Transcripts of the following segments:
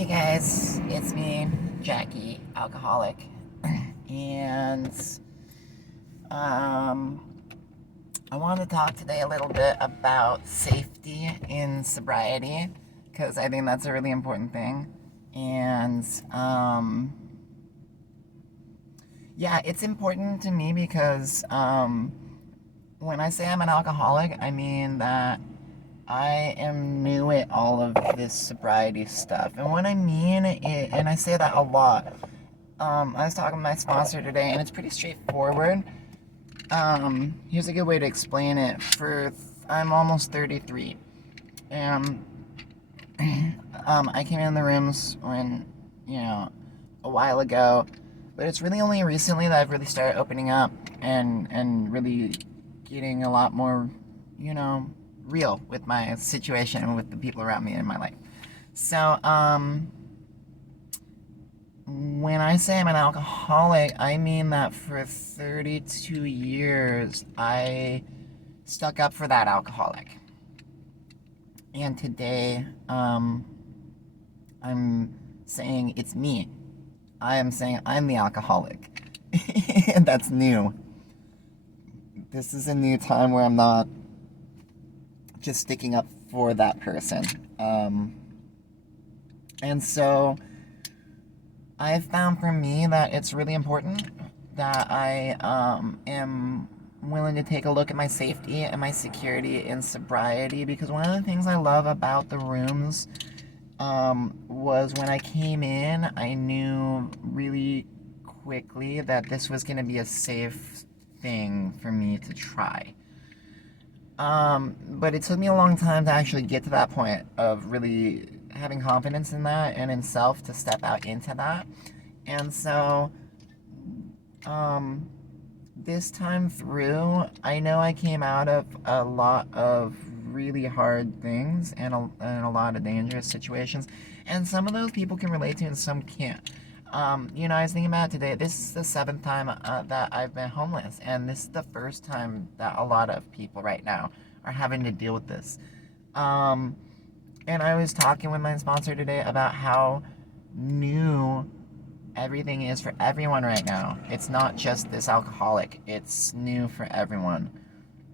Hey guys, it's me, Jackie, alcoholic, and um, I want to talk today a little bit about safety in sobriety because I think that's a really important thing. And yeah, it's important to me because when I say I'm an alcoholic, I mean that I am new at all of this sobriety stuff. And what I mean, and I say that a lot, I was talking to my sponsor today, and it's pretty straightforward. Here's a good way to explain it. I'm almost 33, and I came in the rooms a while ago, but it's really only recently that I've really started opening up and really getting a lot more, you know, real with my situation and with the people around me in my life. So, when I say I'm an alcoholic, I mean that for 32 years I stuck up for that alcoholic. And today, I'm saying it's me. I am saying I'm the alcoholic. And that's new. This is a new time where I'm not just sticking up for that person. And so I've found for me that it's really important that I am willing to take a look at my safety and my security in sobriety, because one of the things I love about the rooms was when I came in, I knew really quickly that this was going to be a safe thing for me to try. But it took me a long time to actually get to that point of really having confidence in that and in self to step out into that. And so, um, this time through, I know I came out of a lot of really hard things and a lot of dangerous situations. And some of those people can relate to and some can't. I was thinking about it today. This is the seventh time that I've been homeless, and this is the first time that a lot of people right now are having to deal with this. Um, and I was talking with my sponsor today about how new everything is for everyone right now. It's not just this alcoholic, it's new for everyone.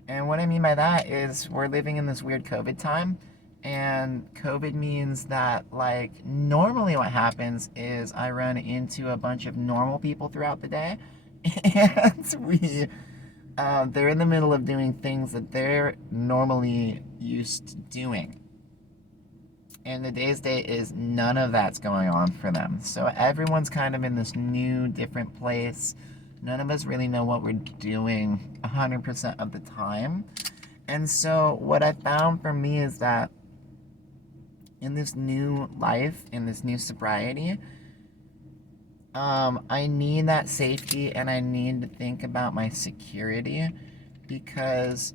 And what I mean by that is we're living in this weird COVID time. And COVID means that, like, normally what happens is I run into a bunch of normal people throughout the day. And they're in the middle of doing things that they're normally used to doing. And today's date is none of that's going on for them. So everyone's kind of in this new, different place. None of us really know what we're doing 100% of the time. And so what I found for me is that in this new life, in this new sobriety, I need that safety and I need to think about my security because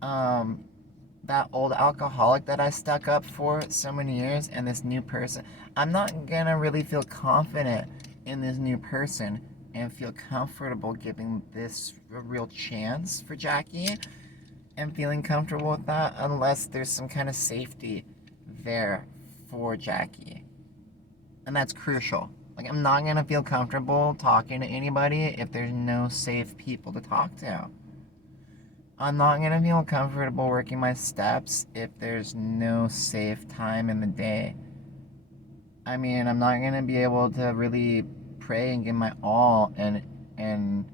that old alcoholic that I stuck up for so many years and this new person, I'm not gonna really feel confident in this new person and feel comfortable giving this a real chance for Jackie and feeling comfortable with that unless there's some kind of safety there for Jackie. And that's crucial. Like, I'm not gonna feel comfortable talking to anybody if there's no safe people to talk to. I'm not gonna feel comfortable working my steps if there's no safe time in the day. I mean, I'm not gonna be able to really pray and give my all and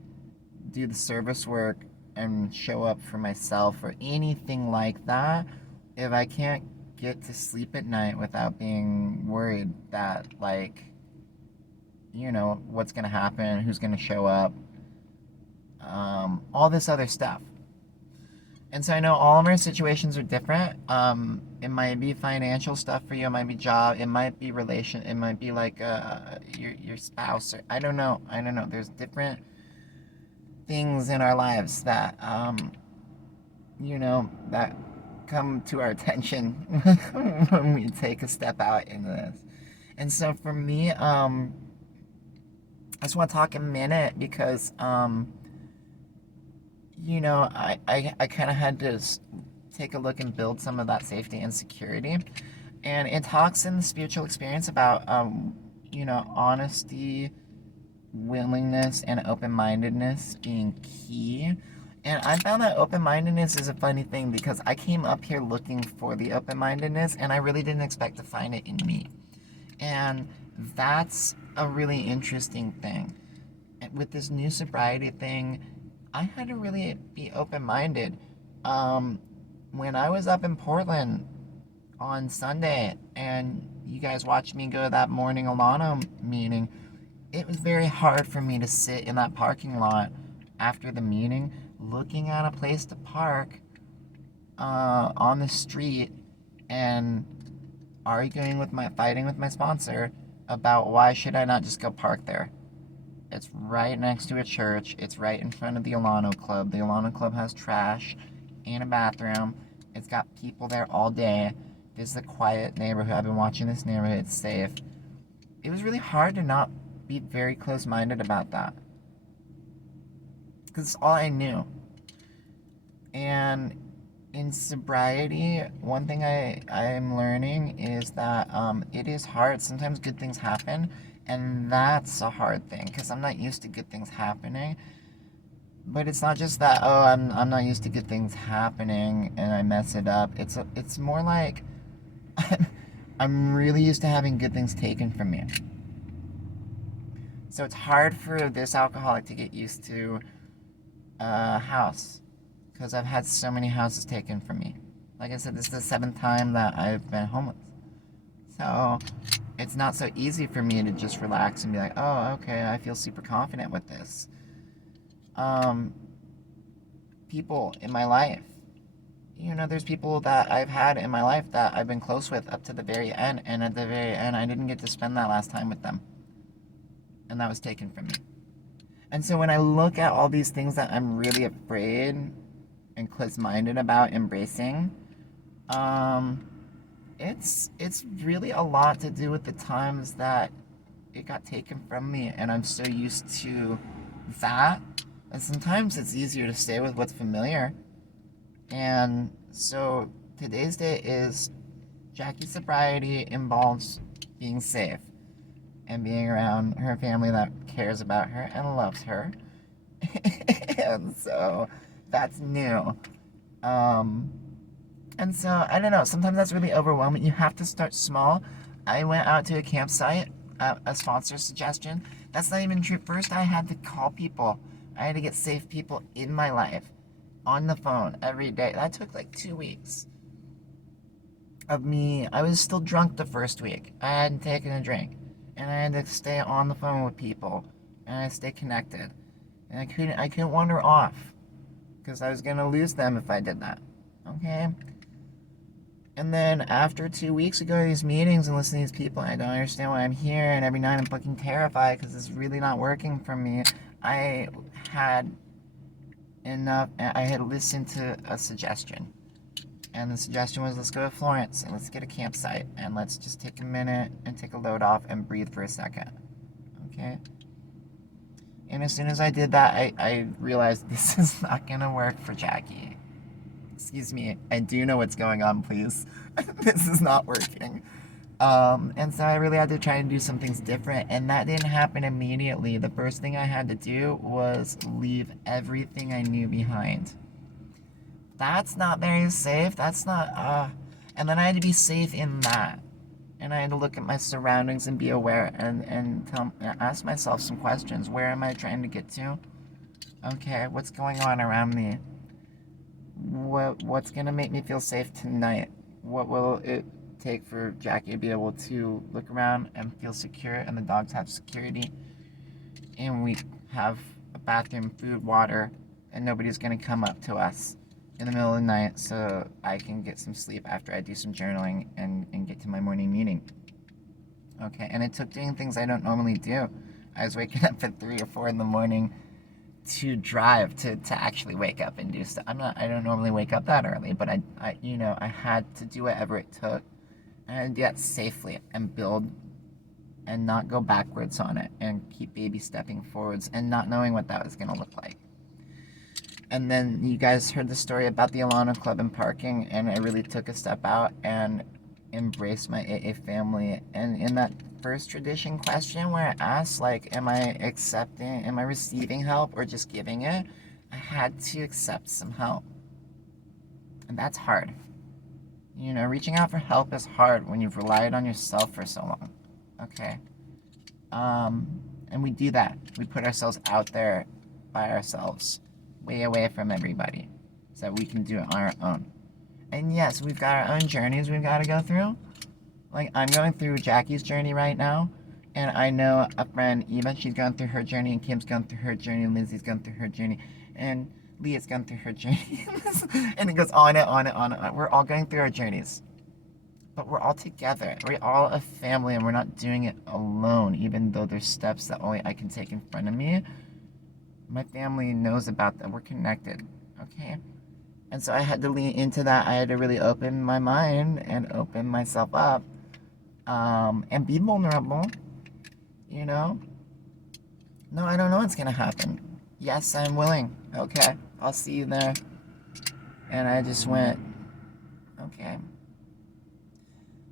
do the service work and show up for myself or anything like that if I can't get to sleep at night without being worried that, like, what's gonna happen, who's gonna show up, all this other stuff. And so I know all of our situations are different. It might be financial stuff for you. It might be job. It might be relation. It might be like your spouse. Or I don't know. I don't know. There's different things in our lives that that come to our attention when we take a step out into this. And so for me, I just want to talk a minute because I kind of had to take a look and build some of that safety and security. And it talks in the spiritual experience about, honesty, willingness, and open-mindedness being key. And I found that open-mindedness is a funny thing because I came up here looking for the open-mindedness and I really didn't expect to find it in me. And that's a really interesting thing. With this new sobriety thing, I had to really be open-minded. Um, when I was up in Portland on Sunday and you guys watched me go to that morning Alano meeting, it was very hard for me to sit in that parking lot after the meeting looking at a place to park on the street and fighting with my sponsor about why should I not just go park there. It's right next to a church. It's right in front of the Alano Club. The Alano Club has trash and a bathroom. It's got people there all day. This is a quiet neighborhood. I've been watching this neighborhood. It's safe. It was really hard to not be very close-minded about that. Because it's all I knew. And in sobriety, one thing I'm learning is that it is hard. Sometimes good things happen, and that's a hard thing because I'm not used to good things happening. But it's not just that, oh, I'm not used to good things happening and I mess it up. It's more like I'm really used to having good things taken from me. So it's hard for this alcoholic to get used to a house because I've had so many houses taken from me. Like I said, this is the 7th time that I've been homeless. So it's not so easy for me to just relax and be like, oh, okay, I feel super confident with this. People in my life. There's people that I've had in my life that I've been close with up to the very end, and at the very end, I didn't get to spend that last time with them. And that was taken from me. And so when I look at all these things that I'm really afraid and close-minded about embracing, it's really a lot to do with the times that it got taken from me, and I'm so used to that. And sometimes it's easier to stay with what's familiar. And so today's day is Jackie's sobriety involves being safe and being around her family that cares about her and loves her. And so that's new. And so, I don't know, sometimes that's really overwhelming. You have to start small. I went out to a campsite at a sponsor suggestion. That's not even true. First, I had to call people. I had to get safe people in my life on the phone every day. That took like 2 weeks of me. I was still drunk the first week. I hadn't taken a drink. And I had to stay on the phone with people. And I stay connected. And I couldn't wander off. Because I was going to lose them if I did that. Okay? And then after 2 weeks ago, these meetings and listening to these people, I don't understand why I'm here. And every night I'm fucking terrified because it's really not working for me. I had enough. I had listened to a suggestion. And the suggestion was, let's go to Florence and let's get a campsite. And let's just take a minute and take a load off and breathe for a second. Okay? And as soon as I did that, I realized this is not going to work for Jackie. Excuse me, I do know what's going on, please. This is not working. And so I really had to try and do some things different, and that didn't happen immediately. The first thing I had to do was leave everything I knew behind. That's not very safe. That's not, and then I had to be safe in that. And I had to look at my surroundings and be aware and ask myself some questions. Where am I trying to get to? Okay, what's going on around me? What's gonna make me feel safe tonight? What will it take for Jackie to be able to look around and feel secure, and the dogs have security, and we have a bathroom, food, water, and nobody's gonna come up to us in the middle of the night so I can get some sleep after I do some journaling and get to my morning meeting. Okay, and it took doing things I don't normally do. I was waking up at 3 or 4 in the morning to drive to actually wake up and do stuff. I don't normally wake up that early, but I had to do whatever it took. And I had to do that safely and build and not go backwards on it and keep baby stepping forwards and not knowing what that was going to look like. And then you guys heard the story about the Alana Club and parking, and I really took a step out and embrace my AA family. And in that first tradition question where I asked, like, am I receiving help or just giving it? I had to accept some help. And that's hard. You know, reaching out for help is hard when you've relied on yourself for so long. Okay. And we do that. We put ourselves out there by ourselves, way away from everybody, so we can do it on our own. And yes, we've got our own journeys we've got to go through. Like, I'm going through Jackie's journey right now, and I know a friend, Eva, she's gone through her journey, and Kim's gone through her journey, and Lindsay's gone through her journey, and Leah's gone through her journey. And it goes on and on and on and on. We're all going through our journeys. But we're all together. We're all a family, and we're not doing it alone, even though there's steps that only I can take in front of me. My family knows about that. We're connected, okay? And so I had to lean into that. I had to really open my mind and open myself up, and be vulnerable, you know? No, I don't know what's gonna happen. Yes, I'm willing. Okay, I'll see you there. And I just went, okay.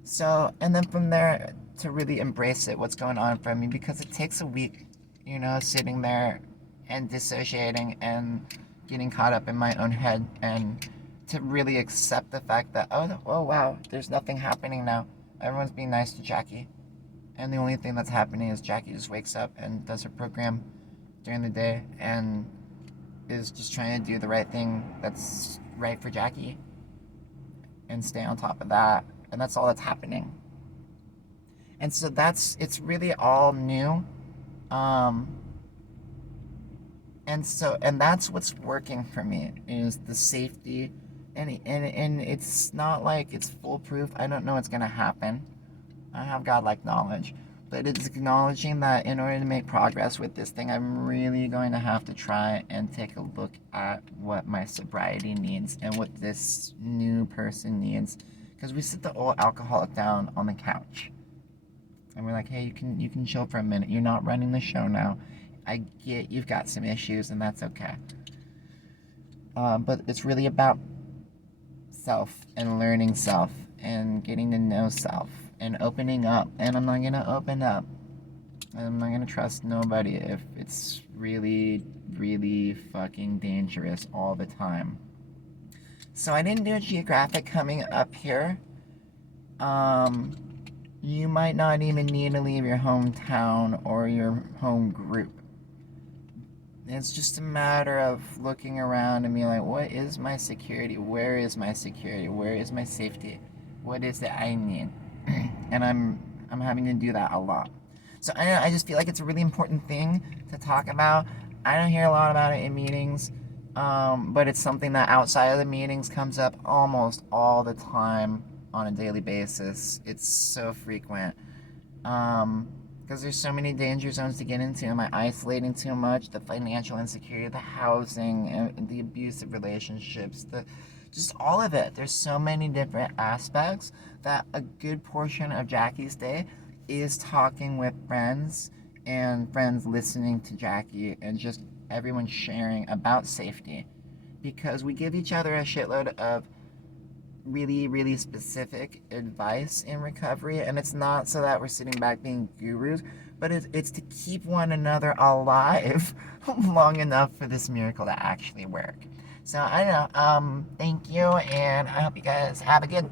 So, and then from there, to really embrace it, what's going on for me, because it takes a week, you know, sitting there and dissociating and getting caught up in my own head, and to really accept the fact that, oh wow, there's nothing happening now. Everyone's being nice to Jackie. And the only thing that's happening is Jackie just wakes up and does her program during the day and is just trying to do the right thing that's right for Jackie and stay on top of that. And that's all that's happening. And so it's really all new. Um, and that's what's working for me, is the safety. And it's not like it's foolproof. I don't know what's going to happen. I have godlike knowledge. But it's acknowledging that in order to make progress with this thing, I'm really going to have to try and take a look at what my sobriety needs and what this new person needs. Because we sit the old alcoholic down on the couch. And we're like, hey, you can chill for a minute. You're not running the show now. I get you've got some issues, and that's okay. But it's really about self and learning self and getting to know self and opening up. And I'm not going to open up. I'm not going to trust nobody if it's really, really fucking dangerous all the time. So I didn't do a geographic coming up here. You might not even need to leave your hometown or your home group. It's just a matter of looking around and being like, what is my security? Where is my security? Where is my safety? What is it I need? And I'm having to do that a lot. So I just feel like it's a really important thing to talk about. I don't hear a lot about it in meetings, but it's something that outside of the meetings comes up almost all the time on a daily basis. It's so frequent. Because there's so many danger zones to get into. Am I isolating too much? The financial insecurity, the housing, and the abusive relationships, just all of it. There's so many different aspects that a good portion of Jackie's day is talking with friends, and friends listening to Jackie, and just everyone sharing about safety. Because we give each other a shitload of really, really specific advice in recovery, and it's not so that we're sitting back being gurus, but it's to keep one another alive long enough for this miracle to actually work. So I don't know. Thank you, and I hope you guys have a good